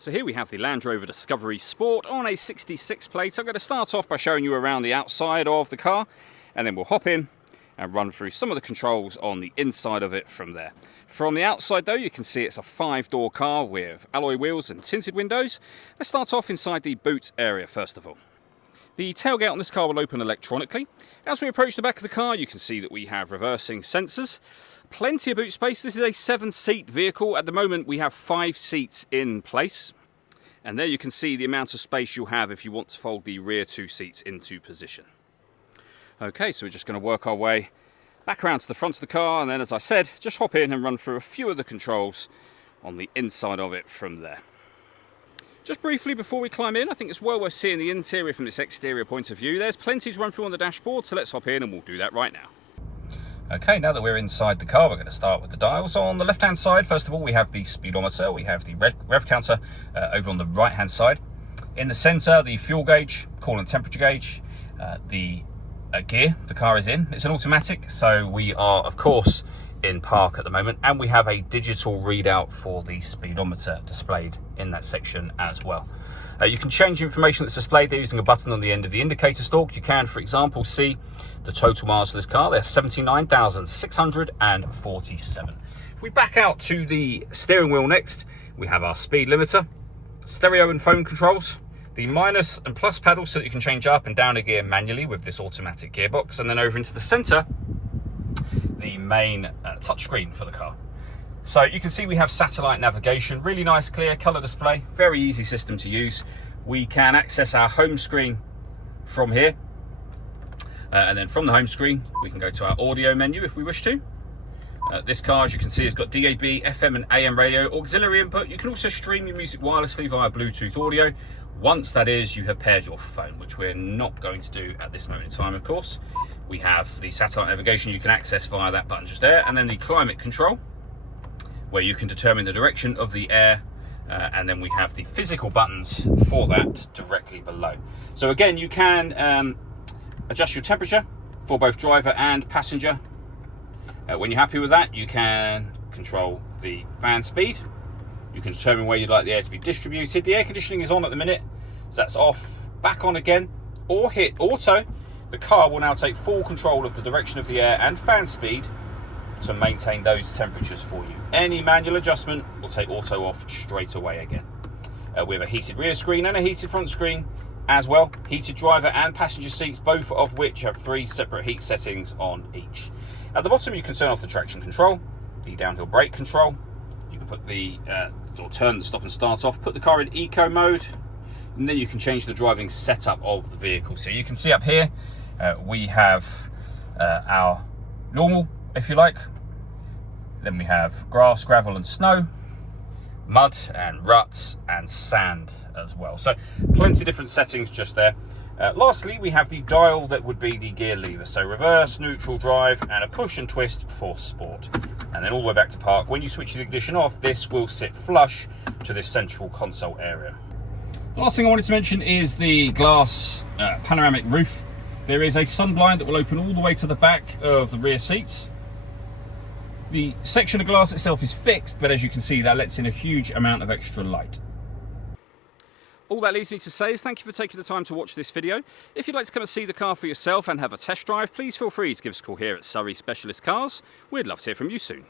So here we have the Land Rover Discovery Sport on a 66 plate. I'm going to start off by showing you around the outside of the car, and then we'll hop in and run through some of the controls on the inside of it from there. From the outside though, you can see it's a 5-door car with alloy wheels and tinted windows. Let's start off inside the boot area first of all. The tailgate on this car will open electronically. As we approach the back of the car, you can see that we have reversing sensors. Plenty of boot space. This is a 7-seat vehicle. At the moment, we have 5 seats in place. And there you can see the amount of space you'll have if you want to fold the rear 2 seats into position. Okay, so we're just going to work our way back around to the front of the car, and then, as I said, just hop in and run through a few of the controls on the inside of it from there. Just briefly before we climb in, I think it's well worth seeing the interior from this exterior point of view. There's plenty to run through on the dashboard, so let's hop in and we'll do that right now. Okay, now that we're inside the car, we're going to start with the dials. On the left-hand side, first of all, we have the speedometer. We have the rev counter over on the right-hand side. In the centre, the fuel gauge, coolant temperature gauge, the gear the car is in. It's an automatic, so we are, of course, in park at the moment, and we have a digital readout for the speedometer displayed in that section as well. You can change the information that's displayed there using a button on the end of the indicator stalk. You can, for example, see the total miles of this car. They're 79,647. If we back out to the steering wheel next, we have our speed limiter, stereo and phone controls, the minus and plus pedal so that you can change up and down a gear manually with this automatic gearbox, and then over into the center, the main touchscreen for the car. So you can see we have satellite navigation, really nice clear color display, very easy system to use. We can access our home screen from here, and then from the home screen we can go to our audio menu if we wish to. This car, as you can see, has got DAB, FM and AM radio, auxiliary input. You can also stream your music wirelessly via Bluetooth audio, once that is you have paired your phone, which we're not going to do at this moment in time, of course. We have the satellite navigation you can access via that button just there, and then the climate control, where you can determine the direction of the air, and then we have the physical buttons for that directly below. So again, you can adjust your temperature for both driver and passenger. When you're happy with that, you can control the fan speed. You can determine where you'd like the air to be distributed. The air conditioning is on at the minute, so that's off, back on again, or hit auto. The car will now take full control of the direction of the air and fan speed to maintain those temperatures for you. Any manual adjustment will take auto off straight away again. We have a heated rear screen and a heated front screen as well. Heated driver and passenger seats, both of which have 3 separate heat settings on each. At the bottom, you can turn off the traction control, the downhill brake control. You can put or turn the stop and start off, put the car in eco mode, and then you can change the driving setup of the vehicle. So you can see up here, we have our normal, if you like. Then we have grass, gravel and snow, mud and ruts and sand as well. So plenty of different settings just there. Lastly, we have the dial that would be the gear lever. So reverse, neutral, drive, and a push and twist for sport. And then all the way back to park. When you switch the ignition off, this will sit flush to this central console area. The last thing I wanted to mention is the glass panoramic roof. There is a sun blind that will open all the way to the back of the rear seats. The section of glass itself is fixed, but as you can see, that lets in a huge amount of extra light. All that leaves me to say is thank you for taking the time to watch this video. If you'd like to come and see the car for yourself and have a test drive, please feel free to give us a call here at Surrey Specialist Cars. We'd love to hear from you soon.